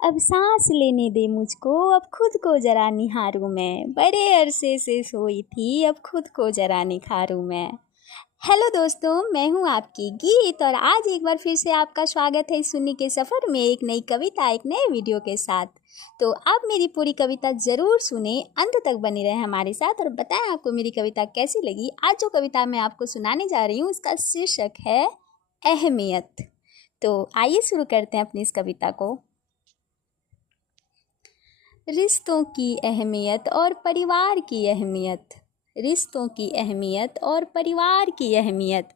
अब सांस लेने दे मुझको, अब खुद को जरा निहारूं मैं। बड़े अरसे से सोई थी, अब खुद को जरा निखारूं मैं। हेलो दोस्तों, मैं हूं आपकी गीत और आज एक बार फिर से आपका स्वागत है इस सुनने के सफ़र में एक नई कविता, एक नए वीडियो के साथ। तो आप मेरी पूरी कविता ज़रूर सुने, अंत तक बने रहें हमारे साथ और बताएं आपको मेरी कविता कैसी लगी। आज जो कविता मैं आपको सुनाने जा रही हूँ उसका शीर्षक है अहमियत। तो आइए शुरू करते हैं अपनी इस कविता को। रिश्तों की अहमियत और परिवार की अहमियत, रिश्तों की अहमियत और परिवार की अहमियत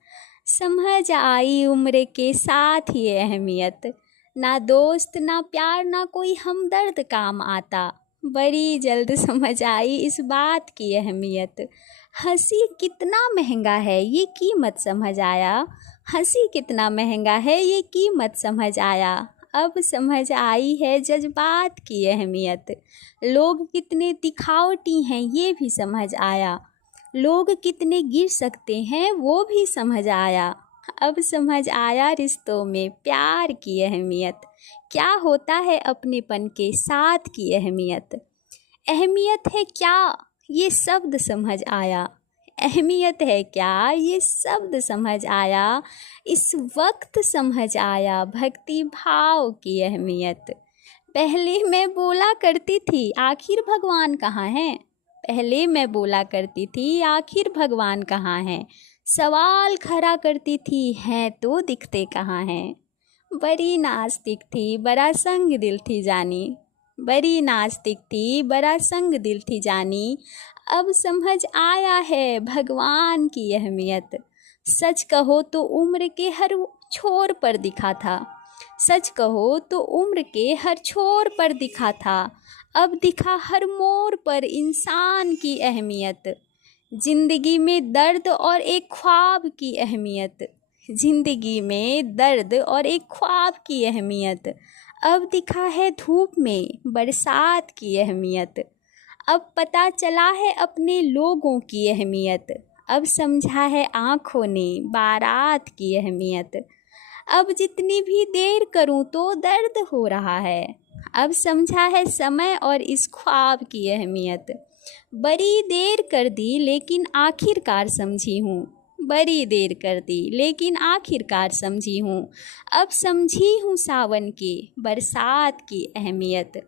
समझ आई उम्र के साथ ये अहमियत। ना दोस्त ना प्यार ना कोई हमदर्द काम आता, बड़ी जल्द समझ आई इस बात की अहमियत। हंसी कितना महंगा है ये कीमत समझ आया, हंसी कितना महंगा है ये कीमत समझ आया। अब समझ आई है जज्बात की अहमियत, लोग कितने दिखावटी हैं ये भी समझ आया, लोग कितने गिर सकते हैं वो भी समझ आया। अब समझ आया रिश्तों में प्यार की अहमियत, क्या होता है अपनेपन के साथ की अहमियत। अहमियत है क्या ये शब्द समझ आया, अहमियत है क्या ये शब्द समझ आया। इस वक्त समझ आया भक्ति भाव की अहमियत। पहले मैं बोला करती थी आखिर भगवान कहाँ हैं, पहले मैं बोला करती थी आखिर भगवान कहाँ हैं। सवाल खड़ा करती थी हैं तो दिखते कहाँ हैं। बड़ी नास्तिक थी बड़ा संग दिल थी जानी, बड़ी नास्तिक थी बड़ा संग दिल थी जानी। अब समझ आया है भगवान की अहमियत। सच कहो तो उम्र के हर छोर पर दिखा था, सच कहो तो उम्र के हर छोर पर दिखा था। अब दिखा हर मोड़ पर इंसान की अहमियत। जिंदगी में दर्द और एक ख्वाब की अहमियत, जिंदगी में दर्द और एक ख्वाब की अहमियत। अब दिखा है धूप में बरसात की अहमियत। अब पता चला है अपने लोगों की अहमियत, अब समझा है आँखों ने बारात की अहमियत। अब जितनी भी देर करूं तो दर्द हो रहा है, अब समझा है समय और इस ख्वाब की अहमियत। बड़ी देर कर दी लेकिन आखिरकार समझी हूँ, बड़ी देर कर दी लेकिन आखिरकार समझी हूँ। अब समझी हूँ सावन के बरसात की अहमियत।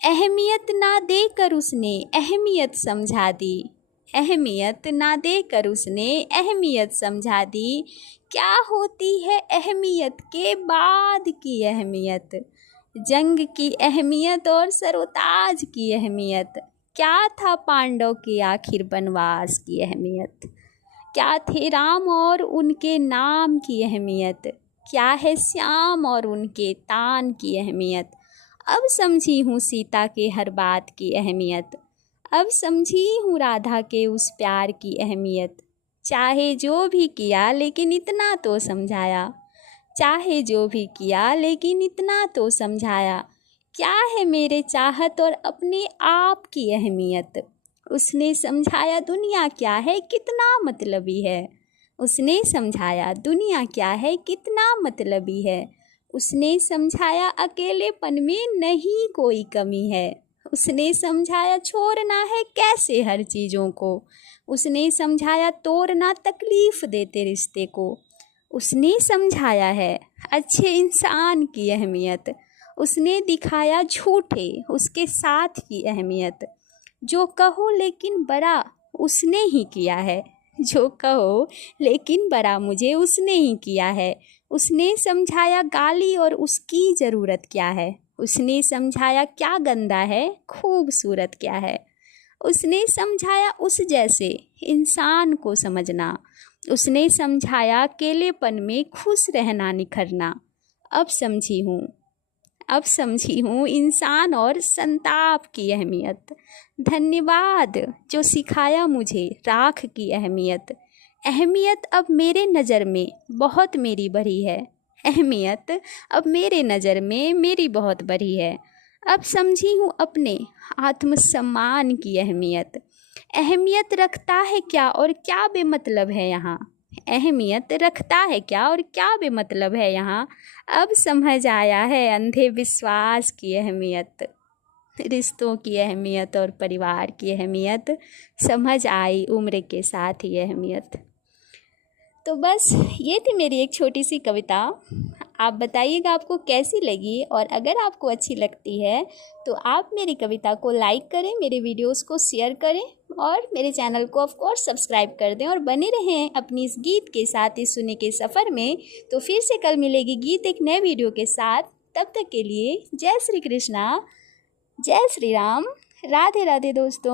अहमियत ना देकर उसने अहमियत समझा दी, अहमियत ना देकर उसने अहमियत समझा दी। क्या होती है अहमियत के बाद की अहमियत, जंग की अहमियत और सरोताज की अहमियत। क्या था पांडव के आखिर वनवास की अहमियत, क्या थे राम और उनके नाम की अहमियत, क्या है श्याम और उनके तान की अहमियत। अब समझी हूँ सीता के हर बात की अहमियत, अब समझी हूँ राधा के उस प्यार की अहमियत। चाहे जो भी किया लेकिन इतना तो समझाया, चाहे जो भी किया लेकिन इतना तो समझाया। क्या है मेरे चाहत और अपने आप की अहमियत। उसने समझाया दुनिया क्या है कितना मतलबी है, उसने समझाया दुनिया क्या है कितना मतलबी है। उसने समझाया अकेलेपन में नहीं कोई कमी है, उसने समझाया छोड़ना है कैसे हर चीज़ों को, उसने समझाया तोड़ना तकलीफ़ देते रिश्ते को। उसने समझाया है अच्छे इंसान की अहमियत, उसने दिखाया झूठे उसके साथ की अहमियत। जो कहो लेकिन बड़ा उसने ही किया है, जो कहो लेकिन बड़ा मुझे उसने ही किया है। उसने समझाया गाली और उसकी ज़रूरत क्या है, उसने समझाया क्या गंदा है खूबसूरत क्या है। उसने समझाया उस जैसे इंसान को समझना, उसने समझाया अकेलेपन में खुश रहना निखरना। अब समझी हूँ, अब समझी हूँ इंसान और संताप की अहमियत। धन्यवाद जो सिखाया मुझे राख की अहमियत। अहमियत अब मेरे नज़र में बहुत मेरी बढ़ी है, अहमियत अब मेरे नज़र में मेरी बहुत बढ़ी है। अब समझी हूँ अपने आत्मसम्मान की अहमियत। अहमियत रखता है क्या और क्या बेमतलब है यहाँ, अहमियत रखता है क्या और क्या बेमतलब है यहाँ, अब समझ आया है अंधे विश्वास की अहमियत। रिश्तों की अहमियत और परिवार की अहमियत समझ आई उम्र के साथ ही अहमियत। तो बस ये थी मेरी एक छोटी सी कविता। आप बताइएगा आपको कैसी लगी, और अगर आपको अच्छी लगती है तो आप मेरी कविता को लाइक करें, मेरे वीडियोस को शेयर करें और मेरे चैनल को ऑफ कोर्स सब्सक्राइब कर दें और बने रहें अपनी इस गीत के साथ, इस सुनने के सफ़र में। तो फिर से कल मिलेगी गीत एक नए वीडियो के साथ। तब तक के लिए जय श्री कृष्णा, जय श्री राम, राधे राधे दोस्तों।